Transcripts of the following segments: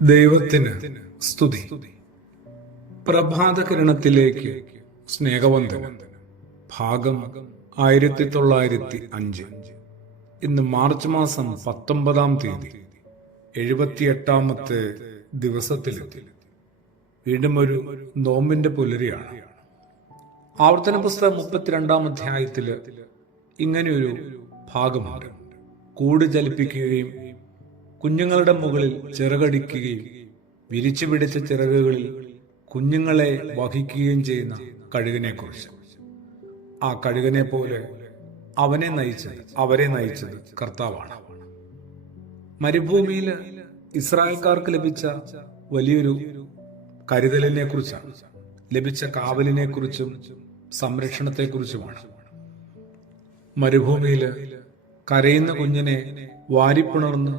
ദൈവത്തിന് സ്തുതി. പ്രഭാതകിരണത്തിലേക്ക് സ്നേഹവന്ദനം. ഭാഗം 1905. ഇന്ന് മാർച്ച് മാസം 19-ാം തീയതി 78-ാമത്തെ ദിവസത്തിലെത്തി. വീണ്ടും ഒരു നോമ്പിന്റെ പുലരിയാണ്. ആവർത്തന പുസ്തകം 32-ാം അധ്യായത്തില് ഇങ്ങനെയൊരു ഭാഗമുണ്ട്. കൂട് ചലിപ്പിക്കുകയും കുഞ്ഞുങ്ങളുടെ മുകളിൽ ചിറകടിക്കുകയും വിരിച്ചു പിടിച്ച ചിറകുകളിൽ കുഞ്ഞുങ്ങളെ വഹിക്കുകയും ചെയ്യുന്ന കഴുകനെ കുറിച്ച്. ആ കഴുകനെ പോലെ അവരെ നയിച്ചത് കർത്താവാണ്. മരുഭൂമിയിൽ ഇസ്രായേൽക്കാർക്ക് ലഭിച്ച വലിയൊരു കരുതലിനെ കുറിച്ചാണ്, ലഭിച്ച കാവലിനെ കുറിച്ചും സംരക്ഷണത്തെക്കുറിച്ചുമാണ്. മരുഭൂമിയിൽ കരയുന്ന കുഞ്ഞിനെ വാരിപ്പുണർന്ന്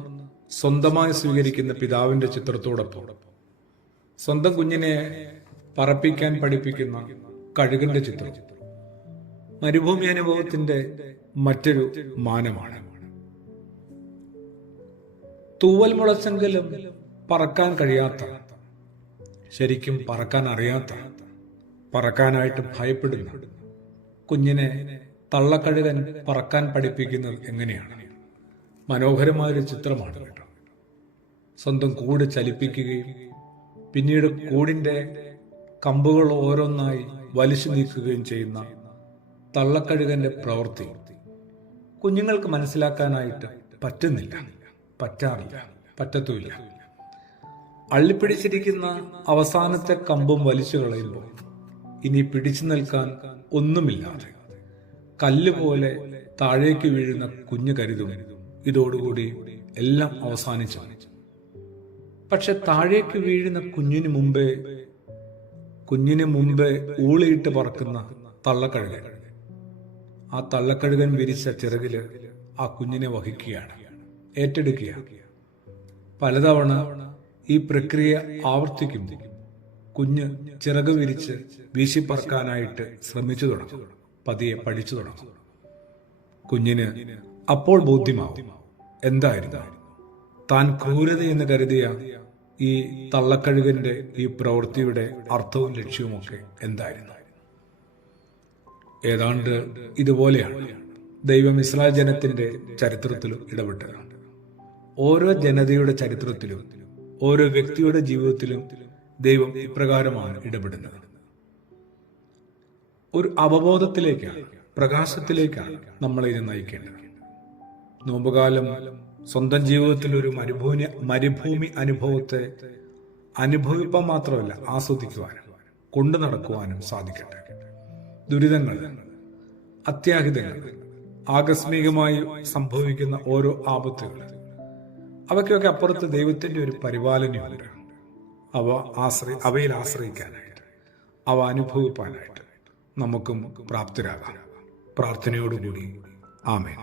സ്വന്തമായി സ്വീകരിക്കുന്ന പിതാവിന്റെ ചിത്രത്തോടൊപ്പം സ്വന്തം കുഞ്ഞിനെ പറപ്പിക്കാൻ പഠിപ്പിക്കുന്ന കഴുകന്റെ ചിത്രം മരുഭൂമി അനുഭവത്തിന്റെ മറ്റൊരു മാനമാണ്. തൂവൽ മുളച്ചെങ്കിലും പറക്കാൻ കഴിയാത്ത, ശരിക്കും പറക്കാൻ അറിയാത്ത, പറക്കാനായിട്ട് ഭയപ്പെടുന്ന കുഞ്ഞിനെ തള്ളക്കഴുകൻ പറക്കാൻ പഠിപ്പിക്കുന്നത് എങ്ങനെയാണ്? മനോഹരമായൊരു ചിത്രമാണ് കേട്ടോ. സ്വന്തം കൂട് ചലിപ്പിക്കുകയും പിന്നീട് കൂടിന്റെ കമ്പുകൾ ഓരോന്നായി വലിച്ചു നീക്കുകയും ചെയ്യുന്ന തള്ളക്കഴുകന്റെ പ്രവൃത്തി കുഞ്ഞുങ്ങൾക്ക് മനസ്സിലാക്കാനായിട്ട് പറ്റത്തുമില്ല. അള്ളിപ്പിടിച്ചിരിക്കുന്ന അവസാനത്തെ കമ്പും വലിച്ചു കളയുമ്പോൾ ഇനി പിടിച്ചു നിൽക്കാൻ ഒന്നുമില്ലാതെ കല്ലുപോലെ താഴേക്ക് വീഴുന്ന കുഞ്ഞു കരുതും ഇതോടുകൂടി എല്ലാം അവസാനിച്ചു. പക്ഷെ താഴേക്ക് വീഴുന്ന കുഞ്ഞിന് മുമ്പേ ഊളിയിട്ട് പറക്കുന്ന തള്ളക്കഴുകൻ, ആ തള്ളക്കഴുകൻ വിരിച്ച ചിറകില് ആ കുഞ്ഞിനെ വഹിക്കുകയാണ്, ഏറ്റെടുക്കുകയാണ്. പലതവണ ഈ പ്രക്രിയ ആവർത്തിക്കുമ്പോൾ കുഞ്ഞ് ചിറക് വിരിച്ച് വീശിപ്പറക്കാനായിട്ട് ശ്രമിച്ചു തുടങ്ങും, പതിയെ പഠിച്ചു തുടങ്ങും. കുഞ്ഞിന് അപ്പോൾ ബോധ്യമാവും എന്തായിരുന്നു താൻ ക്രൂരതയെന്ന് കരുതിയ ഈ തള്ളക്കഴുകന്റെ ഈ പ്രവൃത്തിയുടെ അർത്ഥവും ലക്ഷ്യവുമൊക്കെ എന്തായിരുന്നു. ഏതാണ്ട് ഇതുപോലെയാണ് ദൈവം ഇസ്രായേൽ ജനത്തിന്റെ ചരിത്രത്തിലും ഇടപെട്ടത്. ഓരോ ജനതയുടെ ചരിത്രത്തിലും ഓരോ വ്യക്തിയുടെ ജീവിതത്തിലും ദൈവം ഇപ്രകാരമാണ് ഇടപെടുന്നത്. ഒരു അവബോധത്തിലേക്കാണ്, പ്രകാശത്തിലേക്കാണ് നമ്മളെ ഇത് നയിക്കേണ്ടത്. നോമ്പുകാലം സ്വന്തം ജീവിതത്തിൽ ഒരു മരുഭൂമി അനുഭവത്തെ അനുഭവിപ്പാൻ മാത്രമല്ല, ആസ്വദിക്കുവാനും കൊണ്ടു നടക്കുവാനും സാധിക്കട്ടെ. ദുരിതങ്ങൾ, അത്യാഹിതങ്ങൾ, ആകസ്മികമായി സംഭവിക്കുന്ന ഓരോ ആപത്തുകൾ, അവയ്ക്കൊക്കെ അപ്പുറത്ത് ദൈവത്തിന്റെ ഒരു പരിപാലനയുണ്ട്. അവയിൽ ആശ്രയിക്കാനായിട്ട്, അവ അനുഭവിപ്പാനായിട്ട് നമുക്കും പ്രാപ്തരാകാം. പ്രാർത്ഥനയോടുകൂടി ആമേൻ.